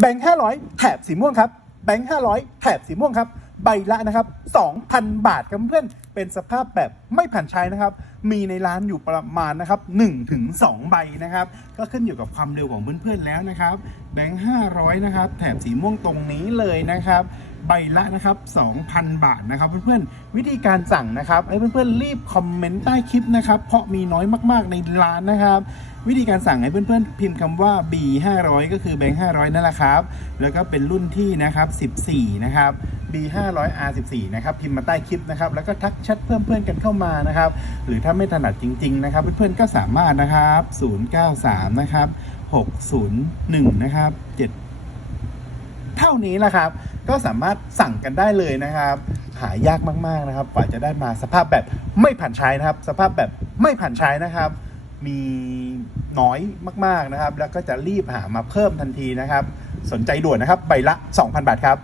แบงค์500แถบสีม่วงครับแบงค์500แถบสีม่วงครับใบละนะครับ 2,000 บาทครับเพื่อนเป็นสภาพแบบไม่ผ่านใช้นะครับ มีในร้านอยู่ประมาณนะครับ1-2 ใบนะครับ ก็ขึ้นอยู่กับความเร็วของเพื่อนๆแล้วนะครับ แบงค์500 นะครับ แถบสีม่วงตรงนี้เลยนะครับ ใบละนะครับ 2,000 บาทนะครับ เพื่อนๆ วิธีการสั่งนะครับให้เพื่อนๆ รีบคอมเมนต์ใต้คลิปนะครับ เพราะมีน้อยมากๆในร้านนะครับ วิธีการสั่งให้เพื่อนๆ พิมพ์คำว่า B 500ก็คือแบงค์500 นั่นแหละครับ แล้วก็เป็นรุ่นที่นะครับ 14 นะครับ B 500 R 14นะครับ พิมพ์มาใต้คลิปนะครับ แล้วก็ทักแชทเพิ่มเพื่อนกันเข้ามานะครับ หรือถ้าไม่ถนัดจริง ๆ นะครับ เพื่อนๆ ก็สามารถนะครับ 093 นะครับ 601 นะครับ 7 เท่านี้แหละครับ ก็สามารถสั่งกันได้เลยนะครับ หายากมากๆนะครับกว่าจะได้มาสภาพแบบไม่ผ่านใช้นะครับ สภาพแบบไม่ผ่านใช้นะครับ มีน้อยมากๆนะครับ แล้วก็จะรีบหามาเพิ่มทันทีนะครับ สนใจด่วนนะครับใบละ 2,000 บาทครับ